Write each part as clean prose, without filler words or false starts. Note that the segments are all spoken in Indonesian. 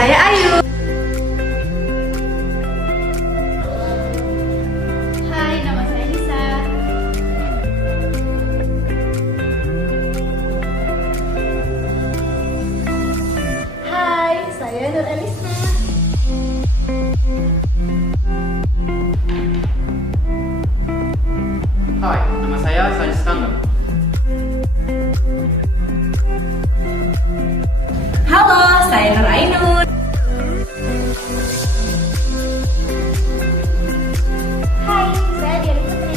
saya Ayu. Hai, nama saya Nisa. Hai, saya Nur Elisna. Hai, nama saya Salis Tangga. Halo, saya Nur Ainun. Hai, saya Dian Putri.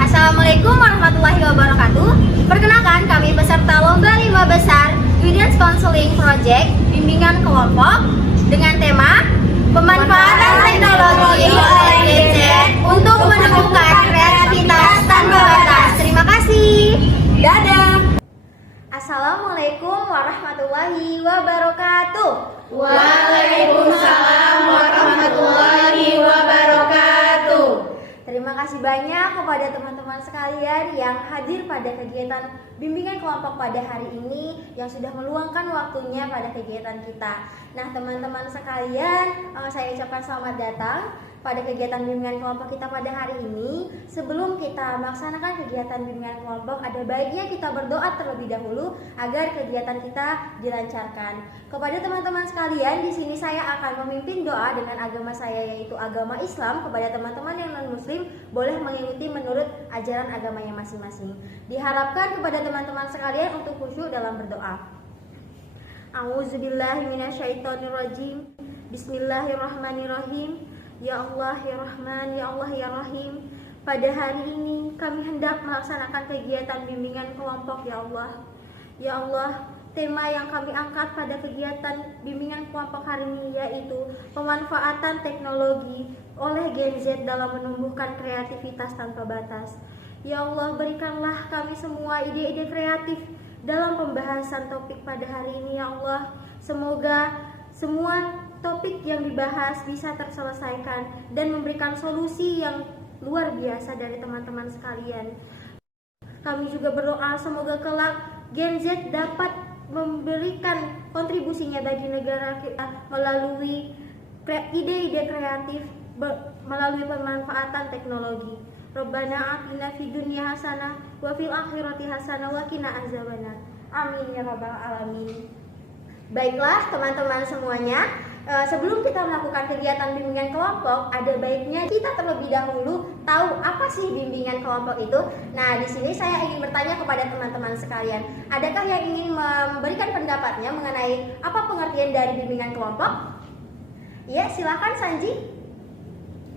Assalamualaikum warahmatullahi wabarakatuh. Perkenalkan, kami peserta Lomba 5 Besar Guidance Counseling Project Bimbingan Kelompok dengan tema Pemanfaatan Teknologi oleh gadget untuk menemukan kreativitas tanpa batas. Terima kasih. Dadah. Assalamualaikum warahmatullahi wabarakatuh. Waalaikumsalam warahmatullahi wabarakatuh. Terima kasih banyak kepada teman-teman sekalian yang hadir pada kegiatan bimbingan kelompok pada hari ini, yang sudah meluangkan waktunya pada kegiatan kita. Nah, teman-teman sekalian, saya ucapkan selamat datang pada kegiatan bimbingan kelompok kita pada hari ini. Sebelum kita melaksanakan kegiatan bimbingan kelompok, ada baiknya kita berdoa terlebih dahulu agar kegiatan kita dilancarkan. Kepada teman-teman sekalian, di sini saya akan memimpin doa dengan agama saya, yaitu agama Islam. Kepada teman-teman yang non-muslim, boleh mengikuti menurut ajaran agamanya masing-masing. Diharapkan kepada teman-teman sekalian untuk khusyuk dalam berdoa. A'udzubillahi minasyaitonirrajim. Bismillahirrahmanirrahim. Ya Allah, ya Rahman, ya Allah, ya Rahim. Pada hari ini kami hendak melaksanakan kegiatan bimbingan kelompok, ya Allah. Ya Allah, tema yang kami angkat pada kegiatan bimbingan kelompok hari ini yaitu pemanfaatan teknologi oleh Gen Z dalam menumbuhkan kreativitas tanpa batas. Ya Allah, berikanlah kami semua ide-ide kreatif dalam pembahasan topik pada hari ini, ya Allah. Semoga semua topik yang dibahas bisa terselesaikan dan memberikan solusi yang luar biasa dari teman-teman sekalian. Kami juga berdoa semoga kelak Gen Z dapat memberikan kontribusinya bagi negara kita melalui ide-ide kreatif melalui pemanfaatan teknologi. Rabbana atina fid dunya hasanah wa fil akhirati hasanah wa qina azabannar. Amin ya rabbal alamin. Baiklah teman-teman semuanya, sebelum kita melakukan kegiatan bimbingan kelompok, ada baiknya kita terlebih dahulu tahu apa sih bimbingan kelompok itu. Nah, di sini saya ingin bertanya kepada teman-teman sekalian, adakah yang ingin memberikan pendapatnya mengenai apa pengertian dari bimbingan kelompok? Ya, silakan Sanji.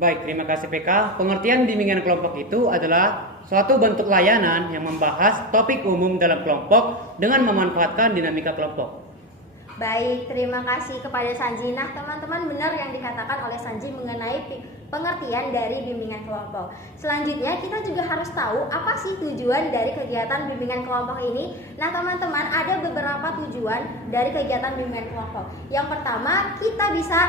Baik, terima kasih PK. Pengertian bimbingan kelompok itu adalah suatu bentuk layanan yang membahas topik umum dalam kelompok dengan memanfaatkan dinamika kelompok. Baik, terima kasih kepada Sanji. Nah, teman-teman, benar yang dikatakan oleh Sanji mengenai pengertian dari bimbingan kelompok. Selanjutnya, kita juga harus tahu apa sih tujuan dari kegiatan bimbingan kelompok ini. Nah, teman-teman, ada beberapa tujuan dari kegiatan bimbingan kelompok. Yang pertama, kita bisa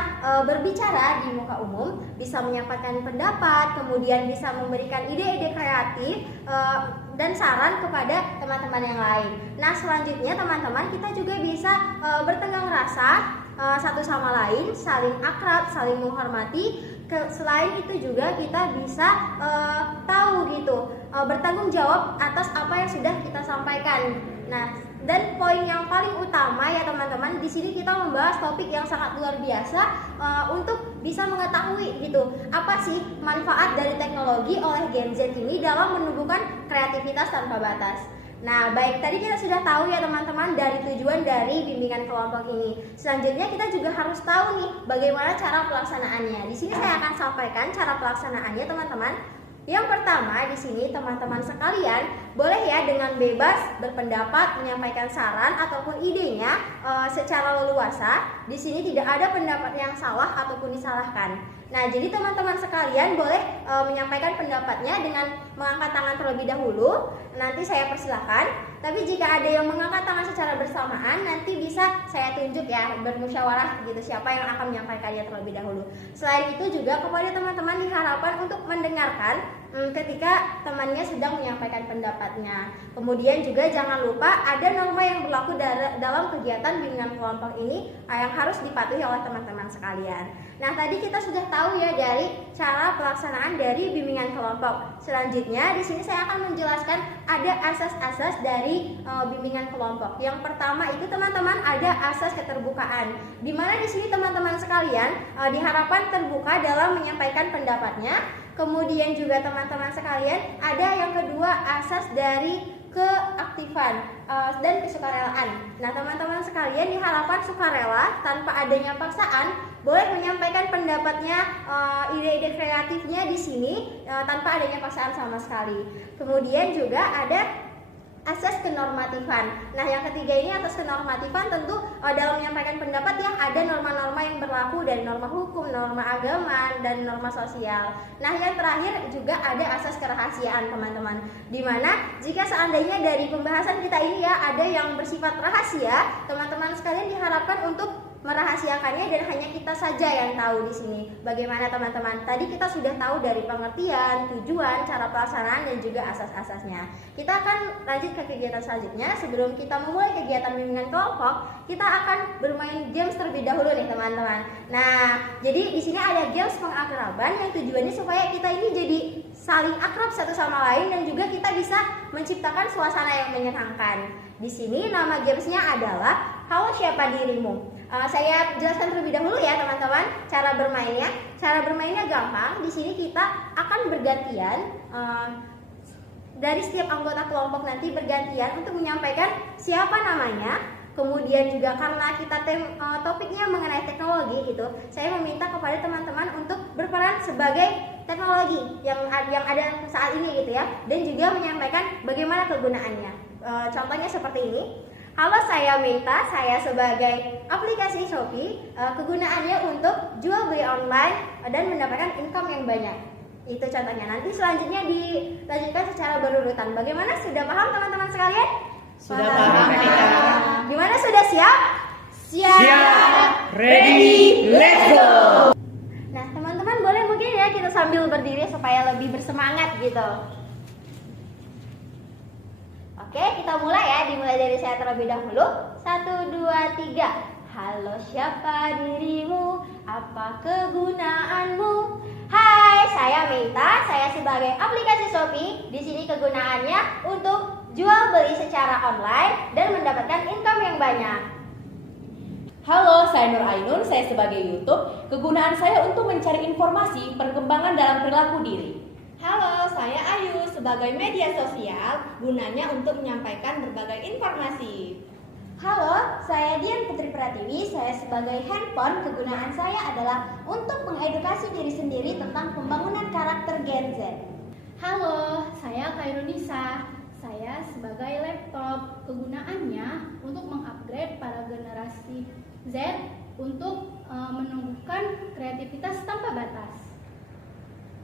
berbicara di muka umum, bisa menyampaikan pendapat, kemudian bisa memberikan ide-ide kreatif dan saran kepada teman-teman yang lain. Nah, selanjutnya teman-teman, kita juga bisa bertenggang rasa satu sama lain, saling akrab, saling menghormati. Selain itu juga kita bisa tahu gitu, bertanggung jawab atas apa yang sudah kita sampaikan. Nah, dan poin yang paling utama ya teman-teman, di sini kita membahas topik yang sangat luar biasa untuk bisa mengetahui gitu apa sih manfaat dari teknologi oleh Gen Z ini dalam menumbuhkan kreativitas tanpa batas. Nah, baik, tadi kita sudah tahu ya teman-teman dari tujuan dari bimbingan kelompok ini. Selanjutnya kita juga harus tahu nih bagaimana cara pelaksanaannya. Di sini saya akan sampaikan cara pelaksanaannya teman-teman. Yang pertama, di sini teman-teman sekalian boleh ya dengan bebas berpendapat, menyampaikan saran ataupun idenya secara leluasa. Di sini tidak ada pendapat yang salah ataupun disalahkan. Nah, jadi teman-teman sekalian boleh menyampaikan pendapatnya dengan mengangkat tangan terlebih dahulu. Nanti saya persilahkan. Tapi jika ada yang mengangkat tangan secara bersamaan, nanti bisa saya tunjuk ya, bermusyawarah gitu siapa yang akan menyampaikannya terlebih dahulu. Selain itu juga kepada teman-teman diharapkan untuk mendengarkan ketika temannya sedang menyampaikan pendapatnya. Kemudian juga jangan lupa ada norma yang berlaku dalam kegiatan bimbingan kelompok ini yang harus dipatuhi oleh teman-teman sekalian. Nah, tadi kita sudah tahu ya dari cara pelaksanaan dari bimbingan kelompok. Selanjutnya di sini saya akan menjelaskan ada asas-asas dari bimbingan kelompok. Yang pertama itu teman-teman ada asas keterbukaan. Di mana di sini teman-teman sekalian diharapkan terbuka dalam menyampaikan pendapatnya. Kemudian juga teman-teman sekalian ada yang kedua asas dari keaktifan dan kesukarelaan. Nah, teman-teman sekalian diharapkan sukarela tanpa adanya paksaan, boleh menyampaikan pendapatnya, ide-ide kreatifnya di sini tanpa adanya paksaan sama sekali. Kemudian juga ada asas kenormatifan. Nah, yang ketiga ini asas kenormatifan tentu dalam menyampaikan pendapat ya ada norma-norma yang berlaku dari norma hukum, norma agama, dan norma sosial. Nah, yang terakhir juga ada asas kerahasiaan teman-teman. Dimana jika seandainya dari pembahasan kita ini ya ada yang bersifat rahasia, teman-teman sekalian diharapkan untuk merahasiakannya dan hanya kita saja yang tahu di sini. Bagaimana teman-teman? Tadi kita sudah tahu dari pengertian, tujuan, cara pelaksanaan dan juga asas-asasnya. Kita akan lanjut ke kegiatan selanjutnya. Sebelum kita memulai kegiatan bimbingan kelompok, kita akan bermain games terlebih dahulu nih teman-teman. Nah, jadi di sini ada games pengakraban yang tujuannya supaya kita ini jadi saling akrab satu sama lain dan juga kita bisa menciptakan suasana yang menyenangkan. Di sini nama gamesnya adalah Halo Siapa Dirimu. Saya jelaskan terlebih dahulu ya teman-teman cara bermainnya. Cara bermainnya gampang. Di sini kita akan bergantian dari setiap anggota kelompok nanti bergantian untuk menyampaikan siapa namanya. Kemudian juga karena kita topiknya mengenai teknologi gitu, saya meminta kepada teman-teman untuk berperan sebagai teknologi yang ada saat ini gitu ya, dan juga menyampaikan bagaimana kegunaannya. Contohnya seperti ini. Halo, saya Minta, saya sebagai aplikasi Shopee, kegunaannya untuk jual beli online dan mendapatkan income yang banyak. Itu contohnya. Nanti selanjutnya dilanjutkan secara berurutan. Bagaimana, sudah paham teman-teman sekalian? Sudah paham, Tika. Gimana, sudah siap? Siap. Ready, let's go. Nah, teman-teman boleh mungkin ya kita sambil berdiri supaya lebih bersemangat gitu. Oke, kita mulai ya. Dimulai dari saya terlebih dahulu. 1, 2, 3. Halo, siapa dirimu? Apa kegunaanmu? Hai, saya Minta. Saya sebagai aplikasi Shopee. Di sini kegunaannya untuk jual beli secara online dan mendapatkan income yang banyak. Halo, saya Nur Ainun, saya sebagai YouTube. Kegunaan saya untuk mencari informasi perkembangan dalam perilaku diri. Halo, saya Ayu sebagai media sosial, gunanya untuk menyampaikan berbagai informasi. Halo, saya Dian Putri Pratiwi. Saya sebagai handphone, kegunaan saya adalah untuk mengedukasi diri sendiri tentang pembangunan karakter Gen Z. Halo, saya Kairunisa. Saya sebagai laptop, kegunaannya untuk mengupgrade para generasi Z untuk menumbuhkan kreativitas tanpa batas.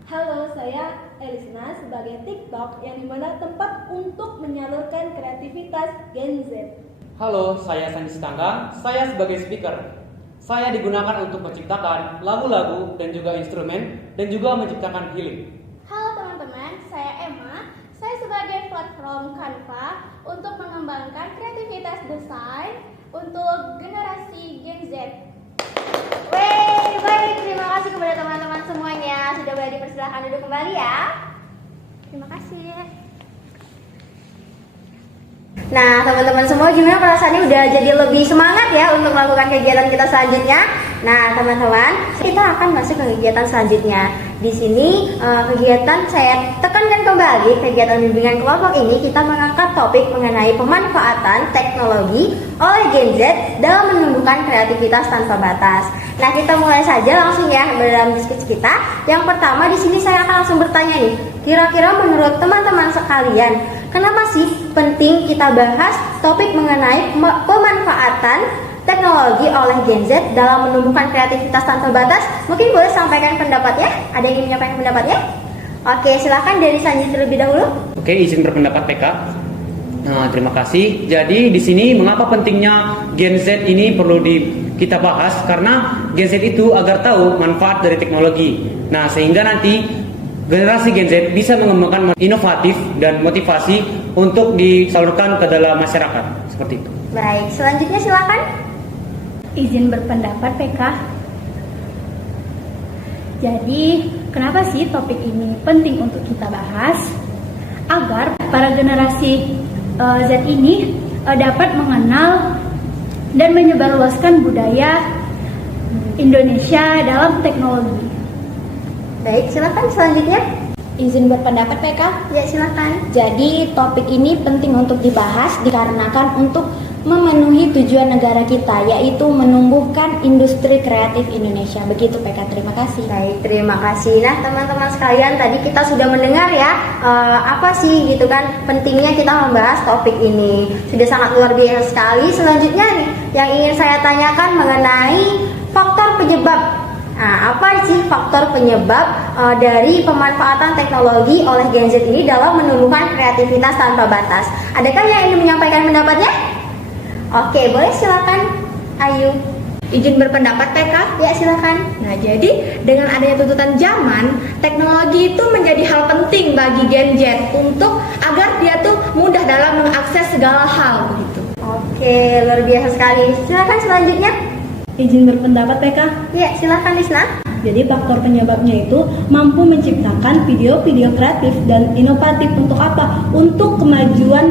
Halo, saya Elisna sebagai TikTok yang dimana tempat untuk menyalurkan kreativitas Gen Z. Halo, saya Sandi Sitanggang. Saya sebagai speaker. Saya digunakan untuk menciptakan lagu-lagu dan juga instrumen dan juga menciptakan healing. Halo teman-teman, saya Emma. Saya sebagai platform Canva untuk mengembangkan kreativitas desain untuk generasi Gen Z. Baik, terima kasih kepada teman-teman semuanya. Sudah boleh dipersilakan duduk kembali ya. Terima kasih. Nah, teman-teman semua gimana perasaannya, udah jadi lebih semangat ya untuk melakukan kegiatan kita selanjutnya? Nah, teman-teman, kita akan masuk ke kegiatan selanjutnya. Di sini kegiatan saya tekankan kembali, kegiatan bimbingan kelompok ini kita mengangkat topik mengenai pemanfaatan teknologi oleh Gen Z dalam menumbuhkan kreativitas tanpa batas. Nah, kita mulai saja langsung ya dalam diskusi kita. Yang pertama di sini saya akan langsung bertanya nih, kira-kira menurut teman-teman sekalian, kenapa sih penting kita bahas topik mengenai pemanfaatan teknologi oleh Gen Z dalam menumbuhkan kreativitas tanpa batas? Mungkin boleh sampaikan pendapatnya? Ada yang ingin menyampaikan pendapatnya? Oke, silakan dari Sanji terlebih dahulu. Oke, izin berpendapat PK. Terima kasih. Jadi di sini mengapa pentingnya Gen Z ini perlu kita bahas? Karena Gen Z itu agar tahu manfaat dari teknologi. Nah, sehingga nanti generasi Gen Z bisa mengembangkan inovatif dan motivasi untuk disalurkan ke dalam masyarakat. Seperti itu. Baik, selanjutnya silakan. Izin berpendapat PK. Jadi, kenapa sih topik ini penting untuk kita bahas? Agar para generasi Z ini dapat mengenal dan menyebarluaskan budaya Indonesia dalam teknologi. Baik, silakan selanjutnya. Izin berpendapat PK. Ya, silakan. Jadi topik ini penting untuk dibahas dikarenakan untuk memenuhi tujuan negara kita, yaitu menumbuhkan industri kreatif Indonesia. Begitu PK, terima kasih. Baik, terima kasih. Nah, teman-teman sekalian, tadi kita sudah mendengar ya apa sih gitu kan pentingnya kita membahas topik ini. Sudah sangat luar biasa sekali. Selanjutnya nih, yang ingin saya tanyakan mengenai faktor penyebab. Nah, apa sih faktor penyebab dari pemanfaatan teknologi oleh Gen Z ini dalam menumbuhkan kreativitas tanpa batas? Adakah yang ingin menyampaikan pendapatnya? Oke, boleh silakan, Ayu. Izin berpendapat PK? Ya, silakan. Nah, jadi dengan adanya tuntutan zaman, teknologi itu menjadi hal penting bagi Gen Z untuk agar dia tuh mudah dalam mengakses segala hal begitu. Oke, luar biasa sekali. Silakan selanjutnya. Izin berpendapat PK. Ya, silakan Lisna. Jadi faktor penyebabnya itu mampu menciptakan video-video kreatif dan inovatif untuk apa? Untuk kemajuan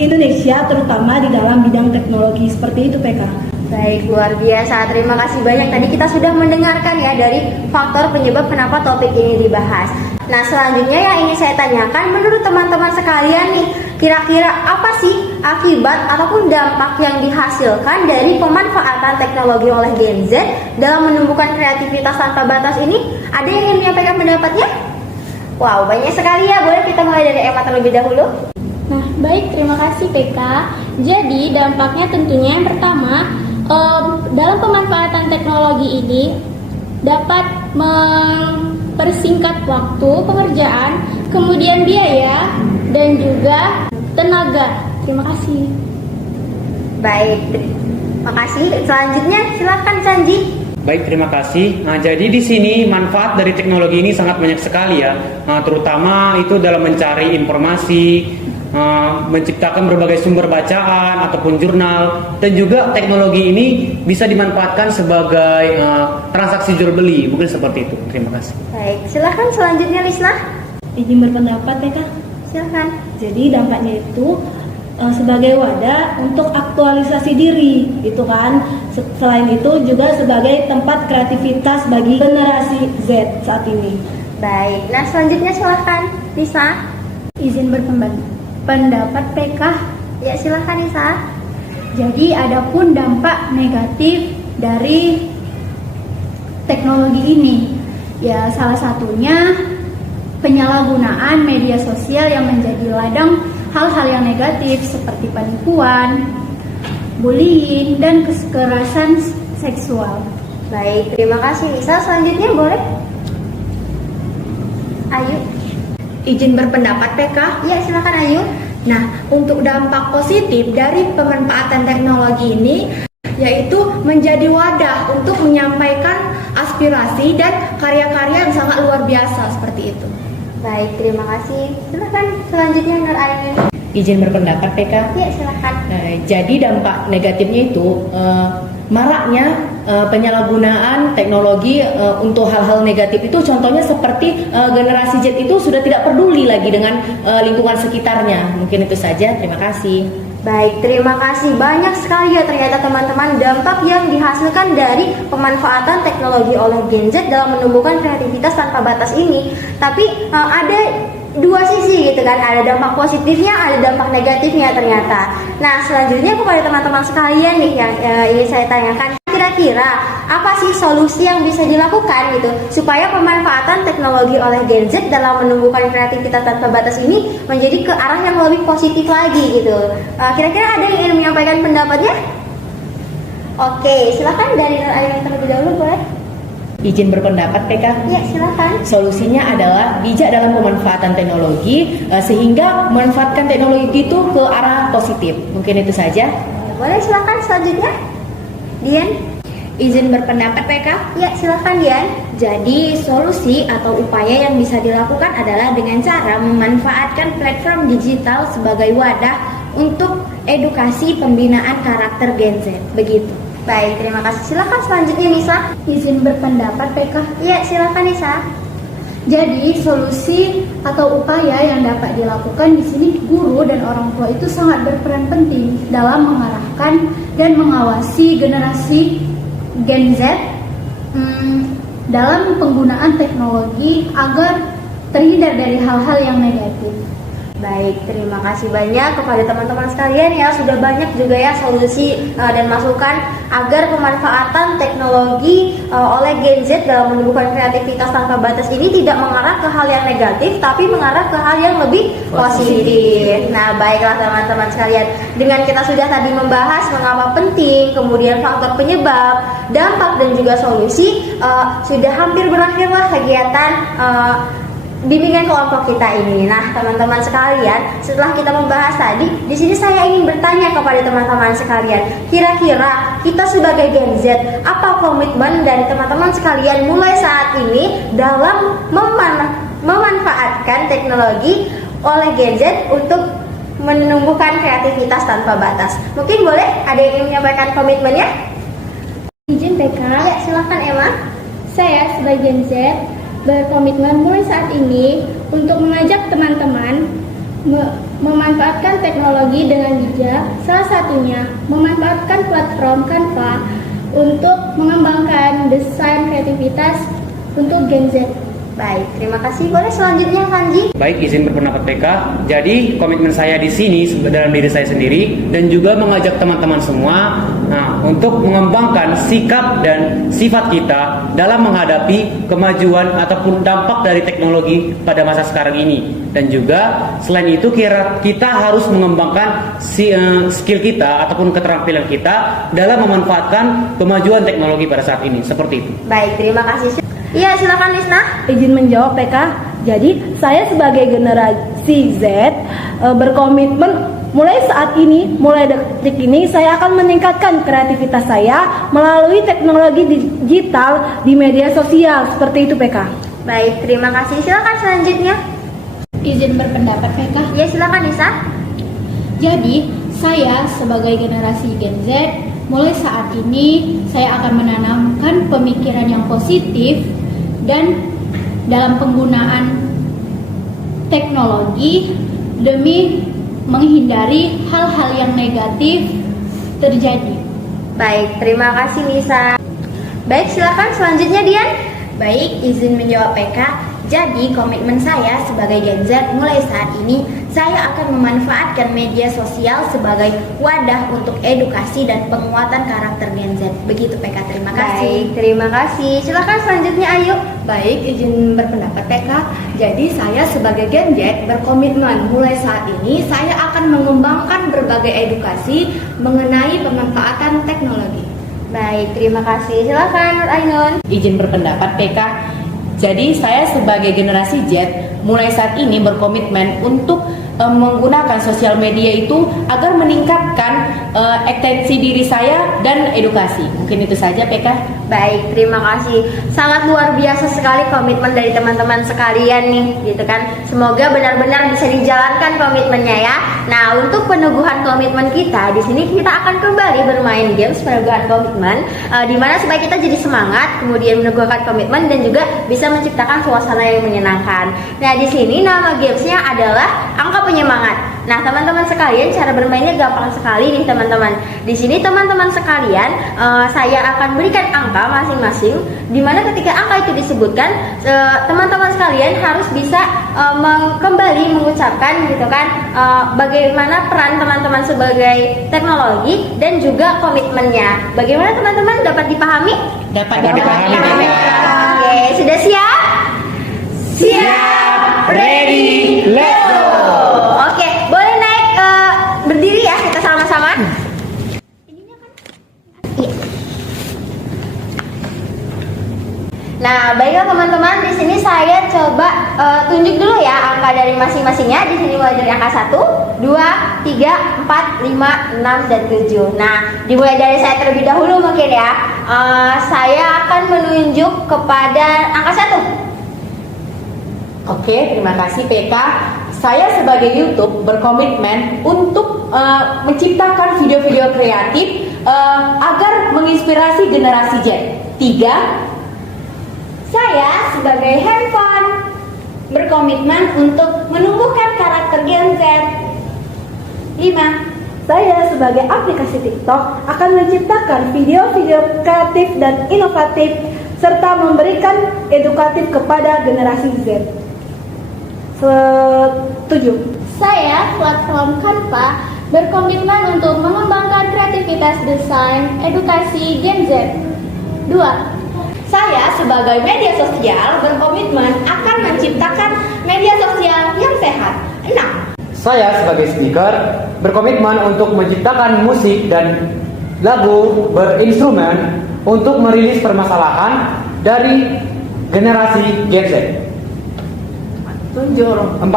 Indonesia terutama di dalam bidang teknologi seperti itu PK. Baik, luar biasa. Terima kasih banyak. Tadi kita sudah mendengarkan ya dari faktor penyebab kenapa topik ini dibahas. Nah, selanjutnya yang ingin saya tanyakan, menurut teman-teman sekalian nih, kira-kira apa sih akibat ataupun dampak yang dihasilkan dari pemanfaatan teknologi oleh Gen Z dalam menumbuhkan kreativitas tanpa batas ini? Ada yang ingin menyampaikan pendapatnya? Wow, banyak sekali ya. Boleh kita mulai dari Emma terlebih dahulu? Nah, baik, terima kasih PK. Jadi dampaknya tentunya yang pertama, dalam pemanfaatan teknologi ini dapat mempersingkat waktu pengerjaan, kemudian biaya, dan juga tenaga. Terima kasih. Baik, terima kasih. Selanjutnya silakan Sanji. Baik, terima kasih. Nah, jadi di sini manfaat dari teknologi ini sangat banyak sekali ya, terutama itu dalam mencari informasi, menciptakan berbagai sumber bacaan ataupun jurnal, dan juga teknologi ini bisa dimanfaatkan sebagai transaksi jual beli, mungkin seperti itu. Terima kasih. Baik, silakan selanjutnya Lisna. Izin berpendapat PK. Silakan. Jadi dampaknya itu sebagai wadah untuk aktualisasi diri, itu kan. Selain itu juga sebagai tempat kreativitas bagi generasi Z saat ini. Baik, nah selanjutnya silakan Lisa. Izin berpendapat PK. Ya, silakan Lisa. Jadi adapun dampak negatif dari teknologi ini, ya salah satunya penyalahgunaan media sosial yang menjadi ladang hal-hal yang negatif seperti penipuan, bullying, dan kekerasan seksual. Baik, terima kasih Lisa. Selanjutnya boleh Ayu. Izin berpendapat PK? Ya, silakan Ayu. Nah, untuk dampak positif dari pemanfaatan teknologi ini yaitu menjadi wadah untuk menyampaikan aspirasi dan karya-karya yang sangat luar biasa seperti itu. Baik, terima kasih. Silakan selanjutnya Nur Ainin. Izin berpendapat PK. Ya, silakan. Jadi dampak negatifnya itu maraknya penyalahgunaan teknologi untuk hal-hal negatif itu, contohnya seperti generasi Z itu sudah tidak peduli lagi dengan lingkungan sekitarnya. Mungkin itu saja, terima kasih. Baik, terima kasih. Banyak sekali ya ternyata teman-teman dampak yang dihasilkan dari pemanfaatan teknologi oleh Gen Z dalam menumbuhkan kreativitas tanpa batas ini. Tapi ada dua sisi gitu kan, ada dampak positifnya, ada dampak negatifnya ternyata. Nah, selanjutnya kepada teman-teman sekalian nih yang ingin saya tanyakan, kira-kira apa sih solusi yang bisa dilakukan gitu supaya pemanfaatan teknologi oleh Gen Z dalam menumbuhkan kreativitas tanpa batas ini menjadi ke arah yang lebih positif lagi gitu. Kira-kira ada yang ingin menyampaikan pendapatnya? Oke, silakan dari Nur Ainin terlebih dahulu, boleh? Izin berpendapat PK. Ya, silakan. Solusinya adalah bijak dalam pemanfaatan teknologi sehingga memanfaatkan teknologi itu ke arah positif. Mungkin itu saja. Boleh, silakan selanjutnya. Dian. Izin berpendapat PK? Ya, silakan Dian. Jadi solusi atau upaya yang bisa dilakukan adalah dengan cara memanfaatkan platform digital sebagai wadah untuk edukasi pembinaan karakter Gen Z. Begitu. Baik, terima kasih. Silakan selanjutnya Nisa. Izin berpendapat PK. Iya, silakan Nisa. Jadi solusi atau upaya yang dapat dilakukan di sini guru dan orang tua itu sangat berperan penting dalam mengarahkan dan mengawasi generasi Gen Z dalam penggunaan teknologi agar terhindar dari hal-hal yang negatif. Baik, terima kasih banyak kepada teman-teman sekalian ya. Sudah banyak juga ya solusi dan masukan agar pemanfaatan teknologi oleh Gen Z dalam menumbuhkan kreativitas tanpa batas ini tidak mengarah ke hal yang negatif, tapi mengarah ke hal yang lebih positif. Nah, baiklah teman-teman sekalian, dengan kita sudah tadi membahas mengapa penting, kemudian faktor penyebab, dampak dan juga solusi, sudah hampir berakhirlah kegiatan bimbingan kelompok kita ini. Nah, teman-teman sekalian, setelah kita membahas tadi, di sini saya ingin bertanya kepada teman-teman sekalian, kira-kira kita sebagai Gen Z, apa komitmen dari teman-teman sekalian mulai saat ini dalam memanfaatkan teknologi oleh Gen Z untuk menumbuhkan kreativitas tanpa batas? Mungkin boleh ada yang ingin menyampaikan komitmennya? Izin PK. Ya, silakan Emma. Saya sebagai Gen Z berkomitmen mulai saat ini untuk mengajak teman-teman memanfaatkan teknologi dengan bijak. Salah satunya memanfaatkan platform Canva untuk mengembangkan desain kreativitas untuk Gen Z. Baik, terima kasih. Boleh selanjutnya Sanji? Baik, izin berpendapat PK. Jadi komitmen saya di sini dalam diri saya sendiri dan juga mengajak teman-teman semua untuk mengembangkan sikap dan sifat kita dalam menghadapi kemajuan ataupun dampak dari teknologi pada masa sekarang ini. Dan juga selain itu kita harus mengembangkan skill kita ataupun keterampilan kita dalam memanfaatkan kemajuan teknologi pada saat ini. Seperti itu. Baik, terima kasih. Iya, silakan Lisna. Izin menjawab PK. Jadi saya sebagai generasi Z berkomitmen mulai saat ini, mulai detik ini saya akan meningkatkan kreativitas saya melalui teknologi digital di media sosial. Seperti itu PK. Baik, terima kasih. Silakan selanjutnya. Izin berpendapat PK. Ya, silakan Nisa. Jadi, saya sebagai generasi Gen Z, mulai saat ini saya akan menanamkan pemikiran yang positif dan dalam penggunaan teknologi demi menghindari hal-hal yang negatif terjadi. Baik, terima kasih Nisa. Baik, silakan selanjutnya Dian. Baik, izin menjawab PK. Jadi komitmen saya sebagai Gen Z mulai saat ini saya akan memanfaatkan media sosial sebagai wadah untuk edukasi dan penguatan karakter Gen Z. Begitu PK, terima kasih. Baik, terima kasih. Silakan selanjutnya Ayu. Baik, izin berpendapat PK. Jadi saya sebagai Gen Z berkomitmen mulai saat ini saya akan mengembangkan berbagai edukasi mengenai pemanfaatan teknologi. Baik, terima kasih. Silakan Nur Ainun. Izin berpendapat PK. Jadi saya sebagai generasi Z mulai saat ini berkomitmen untuk menggunakan sosial media itu agar meningkatkan ekstensi diri saya dan edukasi. Mungkin itu saja PK. Baik, terima kasih. Sangat luar biasa sekali komitmen dari teman-teman sekalian nih, gitu kan. Semoga benar-benar bisa dijalankan komitmennya ya. Nah, untuk peneguhan komitmen kita, di sini kita akan kembali bermain games peneguhan komitmen, di mana supaya kita jadi semangat, kemudian meneguhkan komitmen dan juga bisa menciptakan suasana yang menyenangkan. Nah, di sini nama gamesnya adalah angka penyemangat. Nah, teman-teman sekalian, cara bermainnya gampang sekali nih teman-teman. Di sini teman-teman sekalian, saya akan berikan angka masing-masing, di mana ketika angka itu disebutkan, teman-teman sekalian harus bisa kembali mengucapkan gitu kan, bagaimana peran teman-teman sebagai teknologi dan juga komitmennya. Bagaimana teman-teman, dapat dipahami? Dapat dipahami. Oke, sudah siap? Siap, ready, let's go. Oke, boleh naik berdiri ya kita sama-sama. Nah, Nah, baiklah teman-teman, di sini saya coba tunjuk dulu ya angka dari masing-masingnya. Di sini mulai dari angka 1, 2, 3, 4, 5, 6, dan 7. Nah, dimulai dari saya terlebih dahulu mungkin ya. Saya akan menunjuk kepada angka 1. Oke, terima kasih PK. Saya sebagai YouTube berkomitmen untuk menciptakan video-video kreatif agar menginspirasi generasi Z. 3. Saya sebagai handphone berkomitmen untuk menumbuhkan karakter Gen Z. 5. Saya sebagai aplikasi TikTok akan menciptakan video-video kreatif dan inovatif serta memberikan edukatif kepada generasi Z. 7. Saya, platform Canva, berkomitmen untuk mengembangkan kreativitas desain edukasi Gen Z. 2. Saya sebagai media sosial berkomitmen akan menciptakan media sosial yang sehat. 6. Saya sebagai speaker berkomitmen untuk menciptakan musik dan lagu berinstrumen untuk merilis permasalahan dari generasi Gen Z. 4.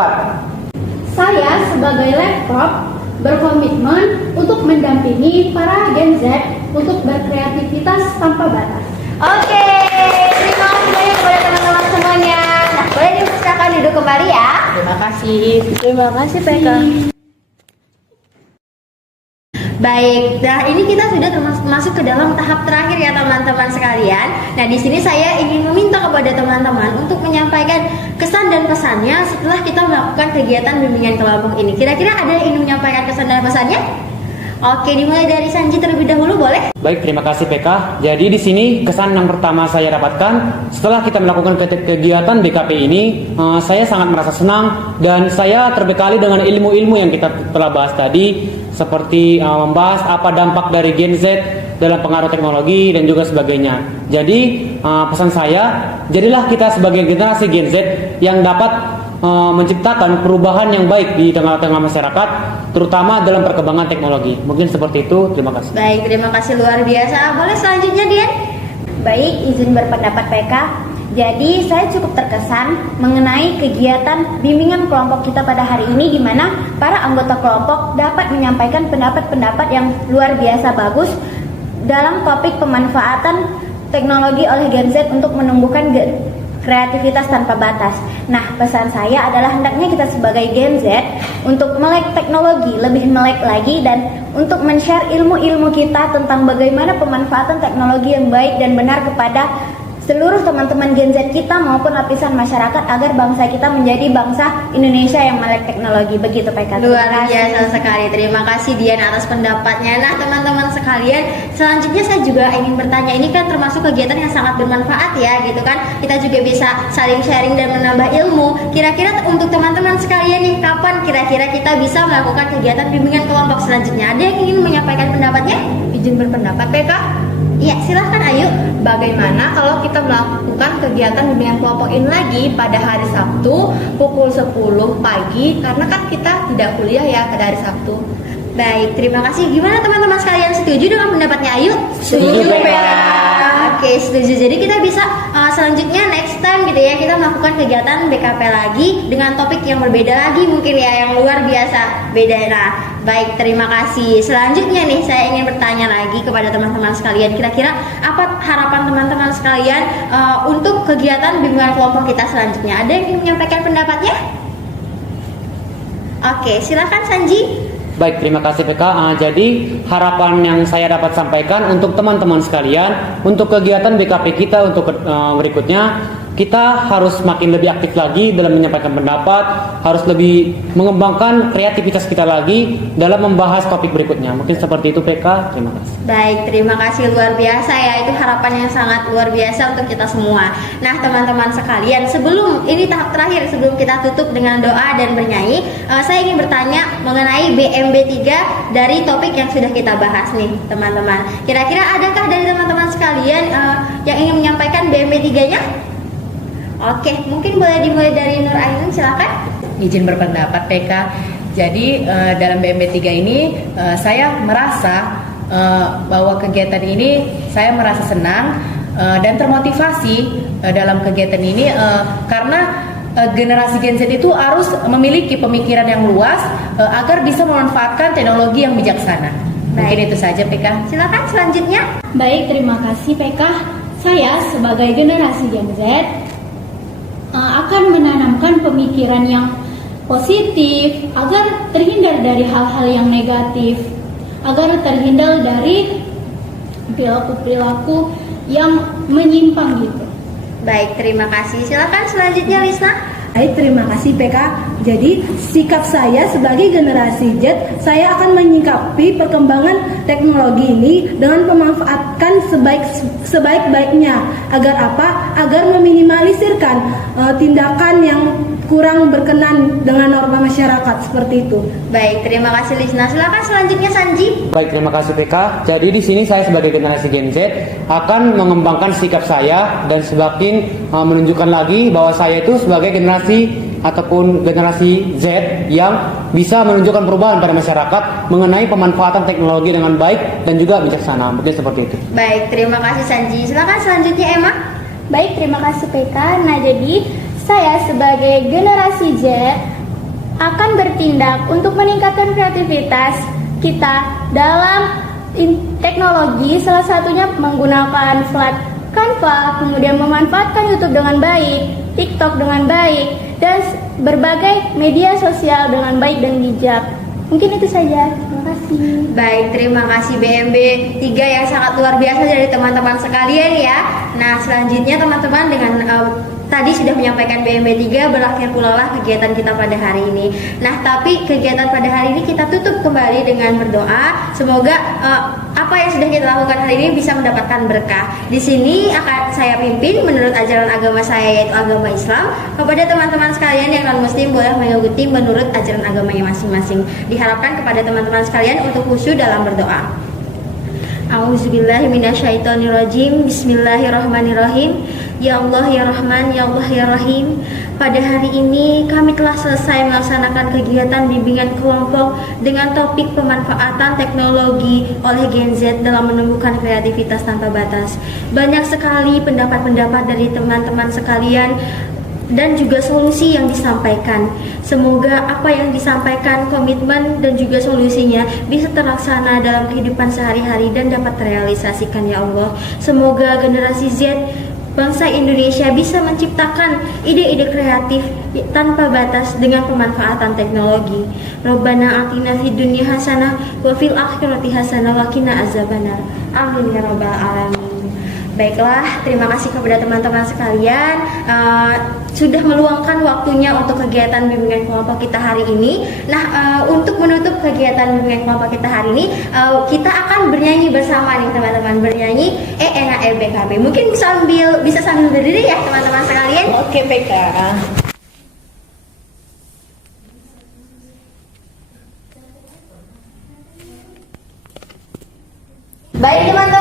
Saya sebagai laptop berkomitmen untuk mendampingi para Gen Z untuk berkreativitas tanpa batas. Oke, terima kasih banyak kepada teman-teman semuanya. Nah, boleh dipersilakan duduk kembali ya. Terima kasih. Terima kasih PK. Baik, nah ini kita sudah masuk ke dalam tahap terakhir ya teman-teman sekalian. Nah di sini saya ingin meminta kepada teman-teman untuk menyampaikan kesan dan pesannya setelah kita melakukan kegiatan bimbingan kelompok ini. Kira-kira ada yang ingin menyampaikan kesan dan pesannya? Oke, dimulai dari Sanji terlebih dahulu, boleh? Baik, terima kasih PK. Jadi di sini kesan yang pertama saya dapatkan setelah kita melakukan kegiatan BKP ini, saya sangat merasa senang dan saya terbekali dengan ilmu-ilmu yang kita telah bahas tadi, seperti membahas apa dampak dari Gen Z dalam pengaruh teknologi dan juga sebagainya. Jadi pesan saya, jadilah kita sebagai generasi Gen Z yang dapat menciptakan perubahan yang baik di tengah-tengah masyarakat, terutama dalam perkembangan teknologi. Mungkin seperti itu. Terima kasih. Baik, terima kasih luar biasa. Boleh selanjutnya, Dian? Baik, izin berpendapat PK. Jadi saya cukup terkesan mengenai kegiatan bimbingan kelompok kita pada hari ini, di mana para anggota kelompok dapat menyampaikan pendapat-pendapat yang luar biasa bagus dalam topik pemanfaatan teknologi oleh Gen Z untuk menumbuhkan kreativitas tanpa batas. Nah, pesan saya adalah hendaknya kita sebagai Gen Z untuk melek teknologi, lebih melek lagi, dan untuk men-share ilmu-ilmu kita tentang bagaimana pemanfaatan teknologi yang baik dan benar kepada seluruh teman-teman Gen Z kita maupun lapisan masyarakat, agar bangsa kita menjadi bangsa Indonesia yang melek teknologi. Begitu PK. Luar biasa sekali. Terima kasih Dian atas pendapatnya. Nah, teman-teman sekalian, selanjutnya saya juga ingin bertanya, ini kan termasuk kegiatan yang sangat bermanfaat ya, gitu kan? Kita juga bisa saling sharing dan menambah ilmu. Kira-kira untuk teman-teman sekalian nih, kapan kira-kira kita bisa melakukan kegiatan bimbingan kelompok selanjutnya? Ada yang ingin menyampaikan pendapatnya? Izin berpendapat PK. Iya, silahkan Ayu. Bagaimana kalau kita melakukan kegiatan bimbingan kelompok ini lagi pada hari Sabtu pukul 10 pagi, karena kan kita tidak kuliah ya pada hari Sabtu. Baik, terima kasih. Gimana teman-teman sekalian, setuju dengan pendapatnya Ayu? Setuju, PK. Oke, setuju. Jadi kita bisa selanjutnya next time gitu ya, kita melakukan kegiatan BKP lagi dengan topik yang berbeda lagi mungkin ya, yang luar biasa beda. Nah, baik, terima kasih. Selanjutnya nih saya ingin bertanya lagi kepada teman-teman sekalian, kira-kira apa harapan teman-teman sekalian untuk kegiatan bimbingan kelompok kita selanjutnya? Ada yang ingin menyampaikan pendapatnya? Oke, silakan Sanji. Baik, terima kasih PK. Jadi harapan yang saya dapat sampaikan untuk teman-teman sekalian, untuk kegiatan BKP kita untuk berikutnya, kita harus makin lebih aktif lagi dalam menyampaikan pendapat, harus lebih mengembangkan kreativitas kita lagi dalam membahas topik berikutnya. Mungkin seperti itu PK. Terima kasih. Baik, terima kasih, luar biasa ya. Itu harapan yang sangat luar biasa untuk kita semua. Nah, teman-teman sekalian, sebelum ini tahap terakhir, sebelum kita tutup dengan doa dan bernyanyi, saya ingin bertanya mengenai BMB3 dari topik yang sudah kita bahas nih, teman-teman. Kira-kira adakah dari teman-teman sekalian yang ingin menyampaikan BMB3-nya? Oke, mungkin boleh dimulai dari Nur Ainun, silakan. Izin berpendapat PK. Jadi dalam BMB3 ini saya merasa bahwa kegiatan ini saya merasa senang dan termotivasi dalam kegiatan ini karena generasi Gen Z itu harus memiliki pemikiran yang luas agar bisa memanfaatkan teknologi yang bijaksana. Mungkin itu saja PK. Silakan selanjutnya. Baik, terima kasih PK. Saya sebagai generasi Gen Z akan menanamkan pemikiran yang positif agar terhindar dari hal-hal yang negatif, agar terhindar dari perilaku-perilaku yang menyimpang gitu. Baik, terima kasih. Silakan selanjutnya Lisna. Baik, terima kasih PK. Jadi, sikap saya sebagai generasi Z, saya akan menyikapi perkembangan teknologi ini dengan memanfaatkan sebaik-baiknya. Agar apa? Agar meminimalisirkan tindakan yang kurang berkenan dengan norma masyarakat seperti itu. Baik, terima kasih Lisna. Silakan selanjutnya Sanji. Baik, terima kasih PK. Jadi di sini saya sebagai generasi Gen Z akan mengembangkan sikap saya dan semakin menunjukkan lagi bahwa saya itu sebagai generasi ataupun generasi Z yang bisa menunjukkan perubahan pada masyarakat mengenai pemanfaatan teknologi dengan baik dan juga bijaksana. Mungkin seperti itu. Baik, terima kasih Sanji. Silakan selanjutnya Emma. Baik, terima kasih PK. Nah, jadi saya sebagai generasi Z akan bertindak untuk meningkatkan kreativitas kita dalam teknologi, salah satunya menggunakan Flat Canva, kemudian memanfaatkan YouTube dengan baik, TikTok dengan baik, dan berbagai media sosial dengan baik dan bijak. Mungkin itu saja. Terima kasih. Baik, terima kasih BMB 3 yang sangat luar biasa dari teman-teman sekalian ya. Nah, selanjutnya teman-teman dengan tadi sudah menyampaikan BMB 3, berakhir pula lah kegiatan kita pada hari ini. Nah, tapi kegiatan pada hari ini kita tutup kembali dengan berdoa. Semoga apa yang sudah kita lakukan hari ini bisa mendapatkan berkah. Di sini akan saya pimpin menurut ajaran agama saya, yaitu agama Islam. Kepada teman-teman sekalian yang non-muslim boleh mengikuti menurut ajaran agamanya masing-masing. Diharapkan kepada teman-teman sekalian untuk khusyuk dalam berdoa. A'udzubillahi minasyaitonirrajim. Bismillahirrahmanirrahim. Ya Allah ya Rahman, Ya Allah ya Rahim. Pada hari ini kami telah selesai melaksanakan kegiatan bimbingan kelompok dengan topik pemanfaatan teknologi oleh Gen Z dalam menumbuhkan kreativitas tanpa batas. Banyak sekali pendapat-pendapat dari teman-teman sekalian dan juga solusi yang disampaikan. Semoga apa yang disampaikan, komitmen dan juga solusinya bisa terlaksana dalam kehidupan sehari-hari dan dapat terrealisasikan ya Allah. Semoga generasi Z bangsa Indonesia bisa menciptakan ide-ide kreatif tanpa batas dengan pemanfaatan teknologi. Rabbana atina fid dunya hasanah wa fil akhirati hasanah wa qina azabannar. Amin ya rabbal alamin. Baiklah, terima kasih kepada teman-teman sekalian sudah meluangkan waktunya untuk kegiatan bimbingan kelompok kita hari ini. Nah, untuk menutup kegiatan bimbingan kelompok kita hari ini, kita akan bernyanyi bersama nih teman-teman, bernyanyi ENA BKB. Mungkin bisa sambil berdiri ya teman-teman sekalian. Oke PK. Baik teman-teman.